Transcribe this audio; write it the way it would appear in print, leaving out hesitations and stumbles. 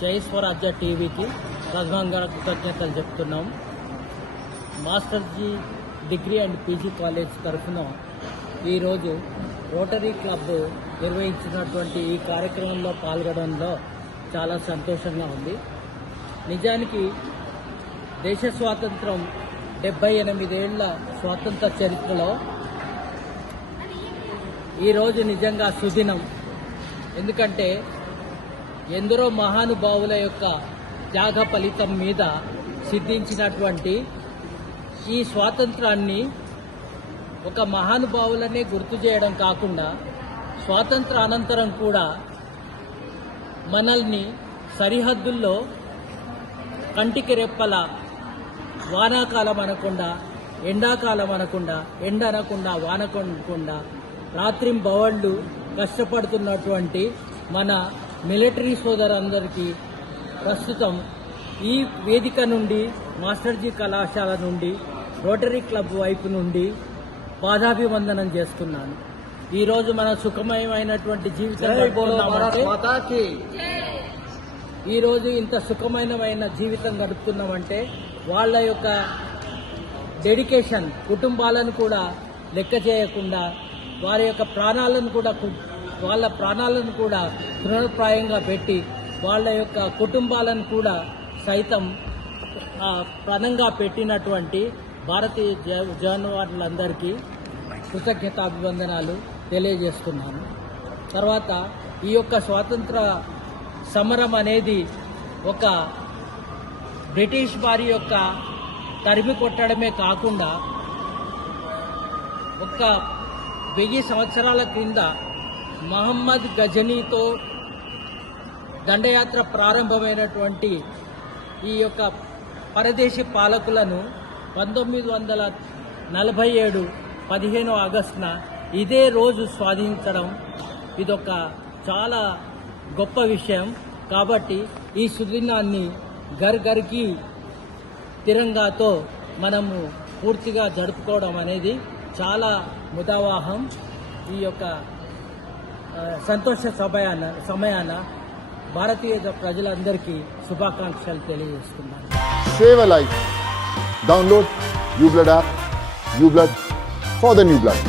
జై స్వరాజ్య టీవీకి ప్రథమంగా కృతజ్ఞతలు చెప్తున్నాం. మాస్టర్జీ డిగ్రీ అండ్ పీజీ కాలేజ్ తరఫున ఈరోజు రోటరీ క్లబ్ నిర్వహించినటువంటి ఈ కార్యక్రమంలో పాల్గొనడంలో చాలా సంతోషంగా ఉంది. నిజానికి దేశ స్వాతంత్రం 78 ఏళ్ల స్వాతంత్ర చరిత్రలో ఈరోజు నిజంగా సుదినం. ఎందుకంటే ఎందరో మహానుభావుల యొక్క త్యాగ ఫలితం మీద సిద్ధించినటువంటి ఈ స్వాతంత్రాన్ని ఒక మహానుభావులనే గుర్తు చేయడం కాకుండా స్వాతంత్ర అనంతరం కూడా మనల్ని సరిహద్దుల్లో కంటికి రెప్పల వానాకాలం అనకుండా ఎండాకాలం అనకుండా ఎండ అనకుండా వానకొనకుండా రాత్రింబవళ్ళు కష్టపడుతున్నటువంటి మన మిలిటరీ సోదరులందరికీ ప్రస్తుతం ఈ వేదిక నుండి మాస్టర్జీ కళాశాల నుండి రోటరీ క్లబ్ వైపు నుండి పాదాభివందనం చేస్తున్నాను. ఈరోజు మన సుఖమయమైనటువంటి జీవితం గడుపుతున్నామంటే ఈరోజు ఇంత సుఖమయమైన జీవితం గడుపుతున్నామంటే వాళ్ళ యొక్క డెడికేషన్, కుటుంబాలను కూడా లెక్క చేయకుండా వారి యొక్క వాళ్ళ ప్రాణాలను కూడా తృణప్రాయంగా పెట్టి వాళ్ళ యొక్క కుటుంబాలను కూడా సైతం ప్రాణంగా పెట్టినటువంటి భారతీయ జవానులందరికీ కృతజ్ఞతాభివందనాలు తెలియజేస్తున్నాను. తర్వాత ఈ యొక్క స్వాతంత్ర సమరం అనేది ఒక బ్రిటిష్ వారి యొక్క తరిమి కొట్టడమే కాకుండా ఒక 1000 సంవత్సరాల క్రింద మహమ్మద్ గజనీతో దండయాత్ర ప్రారంభమైనటువంటి ఈ యొక్క పరదేశీ పాలకులను 1947 15 ఆగస్టున ఇదే రోజు స్వాధీనించడం ఇదొక చాలా గొప్ప విషయం. కాబట్టి ఈ సుదినాన్ని ఘర్కి తిరంగాతో మనము పూర్తిగా జరుపుకోవడం అనేది చాలా ముదావాహం. ఈ యొక్క సంతోష సమయాన భారతీయ ప్రజలందరికీ శుభాకాంక్షలు తెలియజేస్తున్నాను. Save a life. Download uBlood app. uBlood for the new blood.